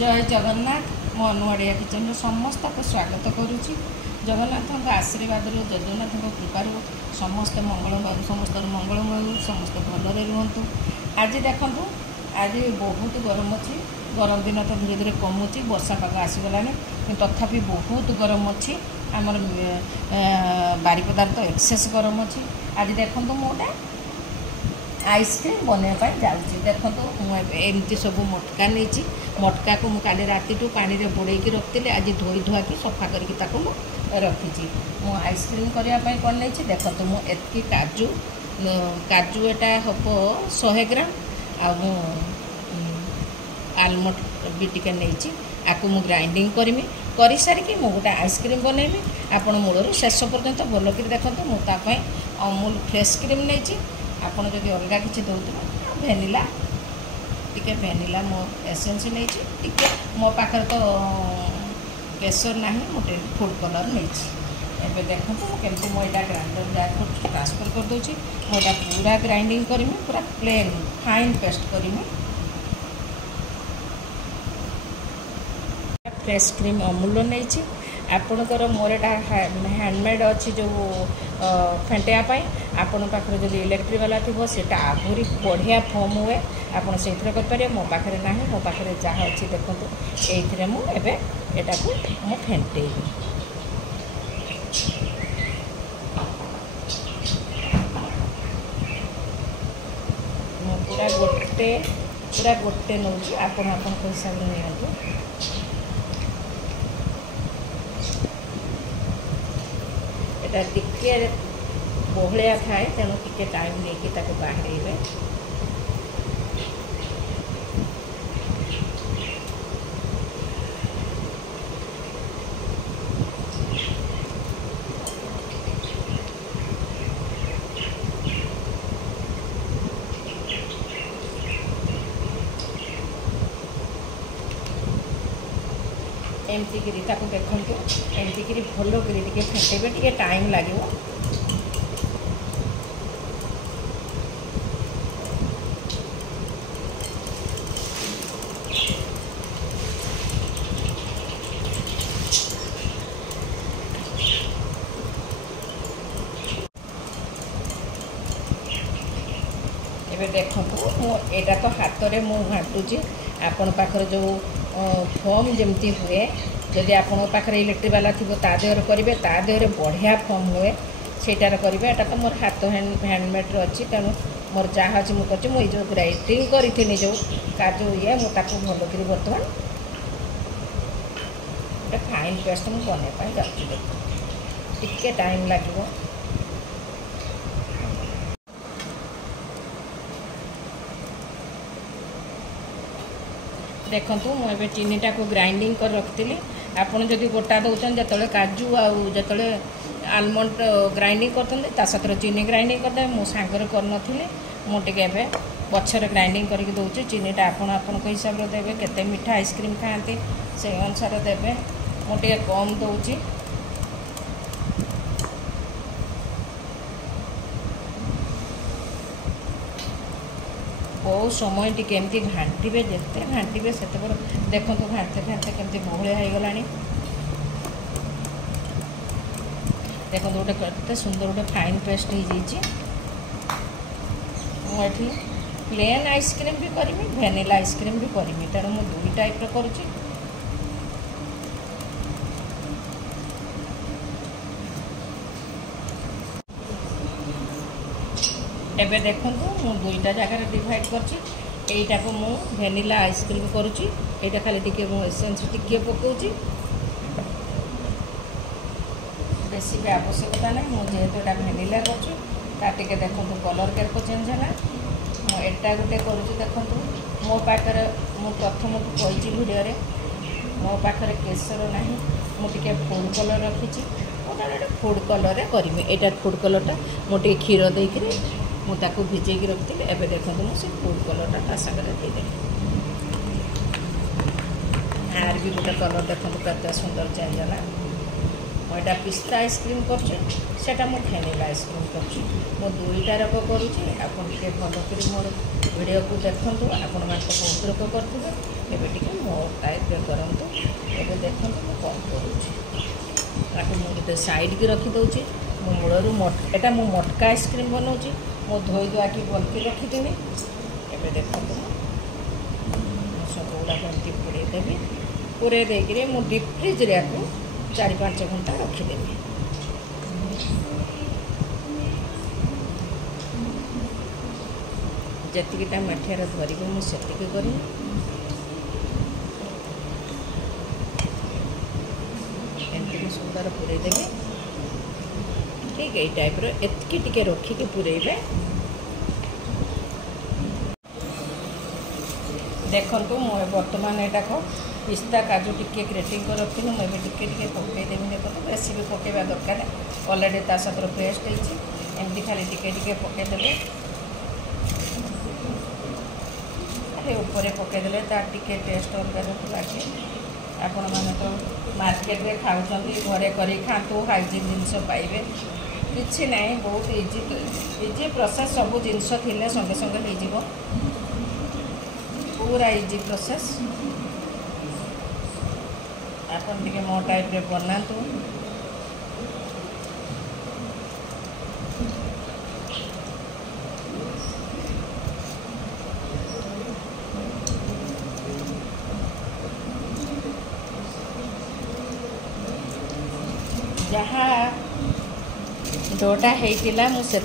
जय जगन्नाथ मो अनुआड़िया किचन समस्त को स्वागत करुच्ची। जगन्नाथ आशीर्वाद जगन्नाथ कृपार समस्ते मंगल समस्त मंगलमय समस्त भलरे रुहतु। आज देखु आज बहुत गरम अच्छी गरम दिन तो धीरे धीरे कमुची वर्षा पाग आसीगला तथापि बहुत गरम अच्छी आमर बारिपदार तो एक्सेस गरम अच्छी। आज देखु मोटा आइसक्रीम बनवाई जाऊँगी। देखो एमती सब मटका नहीं मटका को मुझे राति पानी में बुड़े रखी आज धोई धुआकी सफा करके रखी मु आइसक्रीम करने कौन नहीं देखो मुझे काजू काजू एटा हम 100 ग्राम आलमंड भी टिके नहीं आपको मुझे ग्राइंडिंग करमी कर सारिकी मुझे गोटे आइसक्रीम बनैबी। आपण मूलर शेष पर्यंत भलक देखो मुझे अमूल फ्रेश क्रीम नहीं आपड़ जदि अलग किसी दौर भेनिला टिके भेनिला मो एसेंस नहीं मो पाखे तो केसर ना मोटे फूड कलर नहीं एबे देखो केमती मुझे ग्राइंडर जार ट्रांसफर कर दूची मुझे पूरा ग्राइंडिंग करमी पूरा प्लेन फाइन पेस्ट करमी। फ्रेश क्रीम अमूल नहीं आपणकर मोर एटा हैंडमेड अच्छी जो फेंटाई आपण पाखे जो इलेक्ट्रिक वाला थी सेटा आहरी बढ़िया फॉर्म हुए आपड़ से करें मो पाखे ना मो पाखे जहाँ अच्छी देखो ये मुझे एटा को मु फेंटेबी। पूरा गोटे नौ आपण हिसाब से नियंतु। एटा टिके बहलिया थाए तेणु टिके टाइम नहीं बाहर एमती देखु एमती भल कर फेंटेबे टे टाइम लगे। देखो एटा तो हाथ में मु घाटुची आपण पाखर जो फॉर्म जमती हुए जदि आपण पाखे इलेक्ट्रिक वाला थी देहर करेंगे देहर बढ़िया फॉर्म हुए सेटार करेंगे। एटा तो मोर हाथ हैंडमेड अच्छी तेणु मोर जहाँ अच्छी मुझे जो ग्राइंडिंग करी जो काजू ये मुझे भल कर बर्तमान गोटे फाइन पेस्ट मुझे बनवाई जाऊँगी टिके टाइम लगे। देखु मुझे चीनीटा को ग्राइंडिंग कर रखी आपड़ जदि गोटा दौरान जो काजू आते आलमंड ग्राइंडिंग करते सहित चीनी ग्राइंडिंग करदे मो सांगर कर मुझे पछर ग्राइंडिंग करके दौचे चीनीटा आपण हिसाब से देवे केते मीठा आइसक्रीम खाती से अनुसार देवे मुझे कम दौची। बहुत समय टी केमती घांटे जिते घांटे से देखो घांटे घांटे केमती बहलिया हो गला देखो गोटे केते सुंदर गोटे फाइन पेस्ट हो जाइए। प्लेन आइसक्रीम भी करमी भेनिला आइसक्रीम भी करमी तेणु मुझे दुई टाइप करुच्ची। एबे देखो मु दुईटा जगह डिवाइड करटा को मु भेनिला आइसक्रीम करुच्ची एटा खाली टिके मु एसेंस टिके पकाउची बेसी भी आवश्यकता नहीं मुझे जेहेतु भेनिला करके देखो कलर केरको चेंज है एटा गोटे करुच्ची। देखो मो पाखे मु प्रथम कही वीडियो मो पाखे केसर ना मुझे फूड कलर रखी फूड कलर करमी एटा फूड कलरटा मुझे क्षीर देकर मुझे भिजे रखी एवं देखो मुझे फूड कलरटा सागर देदेली आर भी गोटे कलर देखो केते सुंदर चेंज है। मुझे पिस्ता आइसक्रीम करटा मु भैनिला आइसक्रीम कर दुईटा रक करुँचे आपन टे भलक मोर वीडियो को देखूँ आपण मैं बहुत लोक करेंगे एवं टे मो टाइप करूँ एवं देखूँ मुझे कौन करूँ मुझे साइड की रखीदे मो मूलर एटा मु मटका आइसक्रीम बनाऊँगी मो धोई धुआकी बल्कि रखीदेवी एवं देखूँ सब गुड़ाक एमती पूरेदेवी पूरे देकर मु डीप फ्रिज्रे को 4-5 घंटा रखीदेवी जी मठियार धरिक मुझे करी एमती सुंदर पूरेदेवी ठीक है टाइप रे रखिक पूरेबे देखु मुझे बर्तमान यहाँ को पिस्ता काजू टिके ग्रेटिंग कर रखी मुझे टिके पकईदेवी देखो बेसी भी पकईवा दरकार अलरेडी ता सतर पेस्ट होती खाली टिके पकईदे खाली ऊपर पकईदे तार टिके टेस्ट अलग लगे आपण मैंने तो मार्केट में खाऊँ घरे कर खातु हाइजीन जिनस पाइबे किसी ना बहुत इजी प्रोसेस सब जिनस थिले संगे संगे हो पूरा इजी प्रोसेस आपन टिके मो टाइप रे बनातु जहाँ डोटा होता मुझे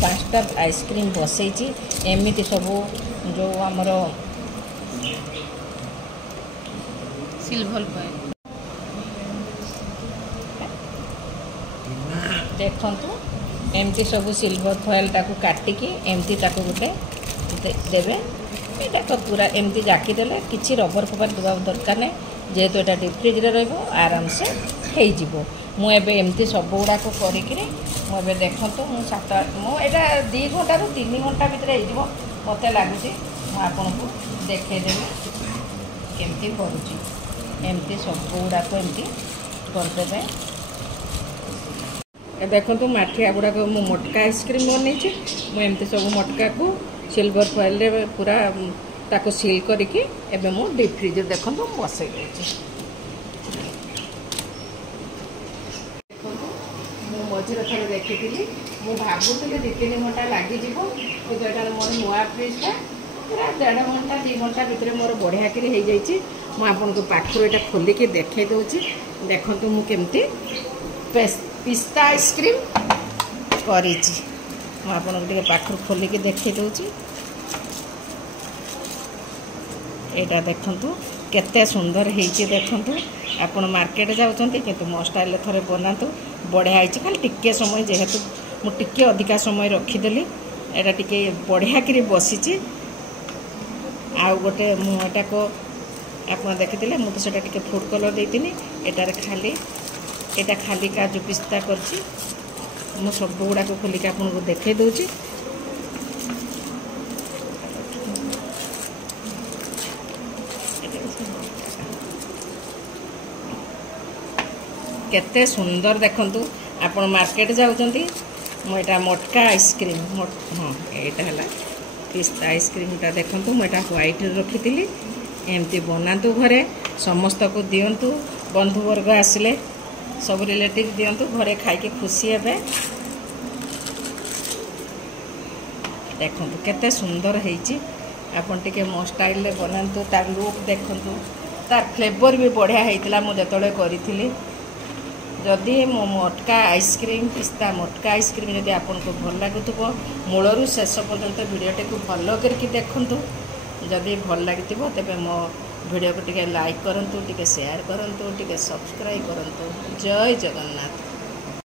5टा आइसक्रीम बसई एमती सब जो आमर सिल्वर फॉइल देखु एमती सब सिल्वर फॉइल टाको काटिकी एमती ताको गोटे देवे यहाँ तो पूरा एमती जाकीदेले किसी रबर फबर देवा दरकार नहीं जेहेतु यहाँ डीप फ्रिज्रे रराम से हो मुझे एमती सब गुड़ाक करें देखु मुझे 2 घंटा रू 3 घंटा भितर हो मत लगुच मुझे देखदेवी केमती करुँची एमती सब गुड़ाक एमती करदे देखो माठिया गुड़ाक मु मटका आइसक्रीम बनई मुझे सब मटका को सिल्वर फॉइल रे पूरा ताको सील करके एबे मु डीप फ्रिज देखो बसई देछि मझे थोड़े देखी मु भावुली 2-3 घंटा लगिज जो मोर नुआ फ्रिजटा पूरा 1.5 घंटा 2 घंटा भितर मोर बढ़िया कर मुझे पाखर यहाँ खोलिकी देखे दूसरी देखु मुझे पिस्ता आइसक्रीम करी मुझे पाखर खोलिकी देखे दूसरी यहाँ देखु केते सुंदर होती देखु आपण मार्केट जाऊँगी किंतु मो स्टाइल थोड़े बनातु बढ़िया होती खाली टिके समय जेहेतु मुझे अधिका समय रखीदेली यहाँ टिके बढ़िया कर बसी आउ गोटे मुटा को आप देखी मुझे तो टे फूड कलर देती एटार खाली यहाँ खाली काजू पिस्ता कर सब गुड़ाक खोलिक आपको देखे दूची केते सुंदर देखंतु आपण मार्केट जाउचंती मोटा मटका आइसक्रीम हाँ यहाँ है पिस्ता आइसक्रीमटा देखंतु मोटा व्हाइट रखी एमती बनातु घरे समस्त को दिंतु बंधुवर्ग आसिले सब रिलेटिव दिंतु घरे खाइके खुशी हे देखंतु केते सुंदर होईची आपण टिके मो स्टाइल रे बनातु तार लुक देखंतु तार फ्लेवर भी बढ़िया होइतिला मु जतले करिथिली जदि मो मटका आइसक्रीम पिस्ता मटका आइसक्रीम जदि आपको भल लगुव मूलरू शेष पर्यंत वीडियोटी को भल करके देखंतु जदि भल लगी तेरे मो वीडियो को टिके लाइक करंतु टिके शेयर करंतु टिके सब्सक्राइब करंतु जय जगन्नाथ।